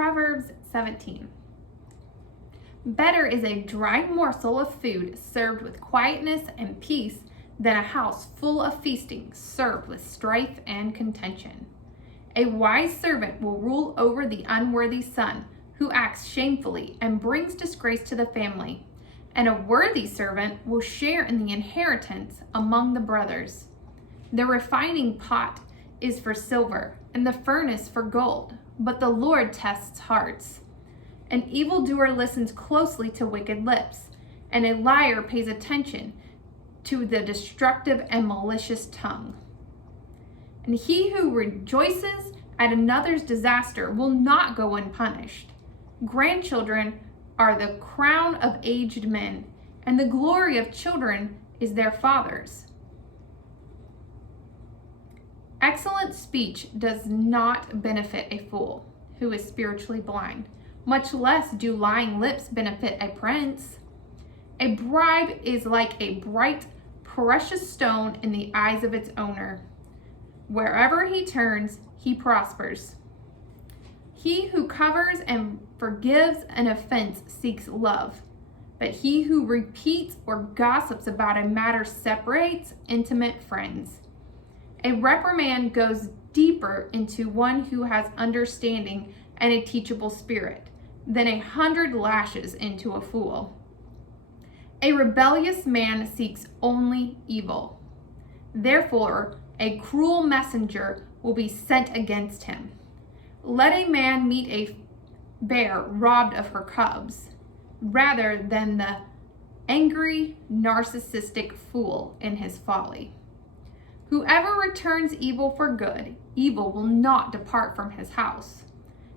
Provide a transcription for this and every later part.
Proverbs 17. Better is a dry morsel of food served with quietness and peace than a house full of feasting served with strife and contention. A wise servant will rule over the unworthy son who acts shamefully and brings disgrace to the family, and a worthy servant will share in the inheritance among the brothers. The refining pot is for silver and the furnace for gold, but the Lord tests hearts. An evildoer listens closely to wicked lips, and a liar pays attention to the destructive and malicious tongue. And he who rejoices at another's disaster will not go unpunished. Grandchildren are the crown of aged men, and the glory of children is their fathers. Excellent speech does not benefit a fool who is spiritually blind. Much less do lying lips benefit a prince. A bribe is like a bright, precious stone in the eyes of its owner. Wherever he turns, he prospers. He who covers and forgives an offense seeks love, but he who repeats or gossips about a matter separates intimate friends. A reprimand goes deeper into one who has understanding and a teachable spirit than 100 lashes into a fool. A rebellious man seeks only evil. Therefore, a cruel messenger will be sent against him. Let a man meet a bear robbed of her cubs, rather than the angry, narcissistic fool in his folly. Whoever returns evil for good, evil will not depart from his house.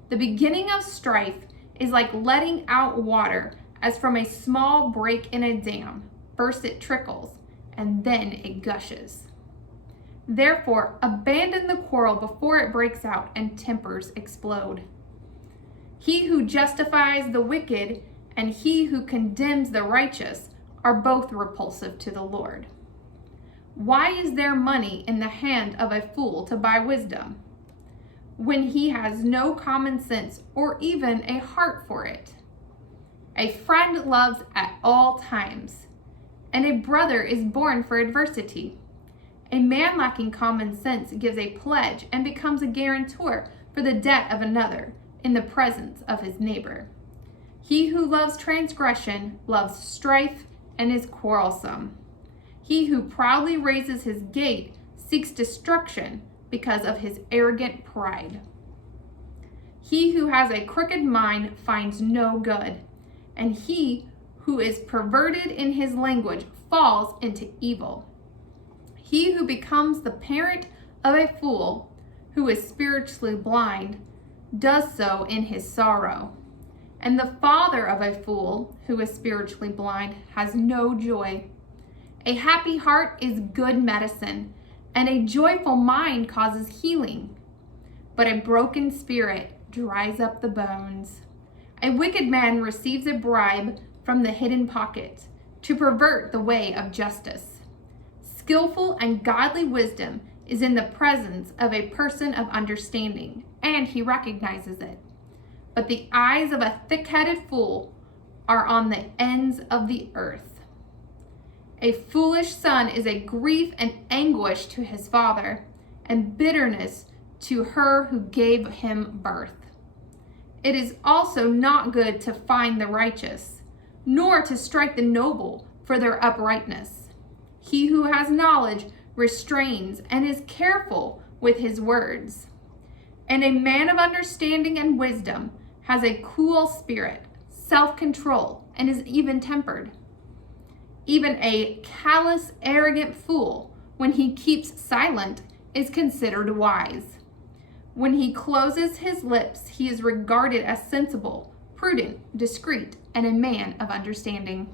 The beginning of strife is like letting out water as from a small break in a dam. First it trickles, and then it gushes. Therefore, abandon the quarrel before it breaks out and tempers explode. He who justifies the wicked and he who condemns the righteous are both repulsive to the Lord. Why is there money in the hand of a fool to buy wisdom, when he has no common sense or even a heart for it? A friend loves at all times, and a brother is born for adversity. A man lacking common sense gives a pledge and becomes a guarantor for the debt of another in the presence of his neighbor. He who loves transgression loves strife and is quarrelsome. He who proudly raises his gate seeks destruction because of his arrogant pride. He who has a crooked mind finds no good, and he who is perverted in his language falls into evil. He who becomes the parent of a fool who is spiritually blind does so in his sorrow, and the father of a fool who is spiritually blind has no joy. A happy heart is good medicine, and a joyful mind causes healing. But a broken spirit dries up the bones. A wicked man receives a bribe from the hidden pocket to pervert the way of justice. Skillful and godly wisdom is in the presence of a person of understanding, and he recognizes it. But the eyes of a thick-headed fool are on the ends of the earth. A foolish son is a grief and anguish to his father, and bitterness to her who gave him birth. It is also not good to fine the righteous, nor to strike the noble for their uprightness. He who has knowledge restrains and is careful with his words. And a man of understanding and wisdom has a cool spirit, self-control, and is even-tempered. Even a callous, arrogant fool, when he keeps silent, is considered wise. When he closes his lips, he is regarded as sensible, prudent, discreet, and a man of understanding.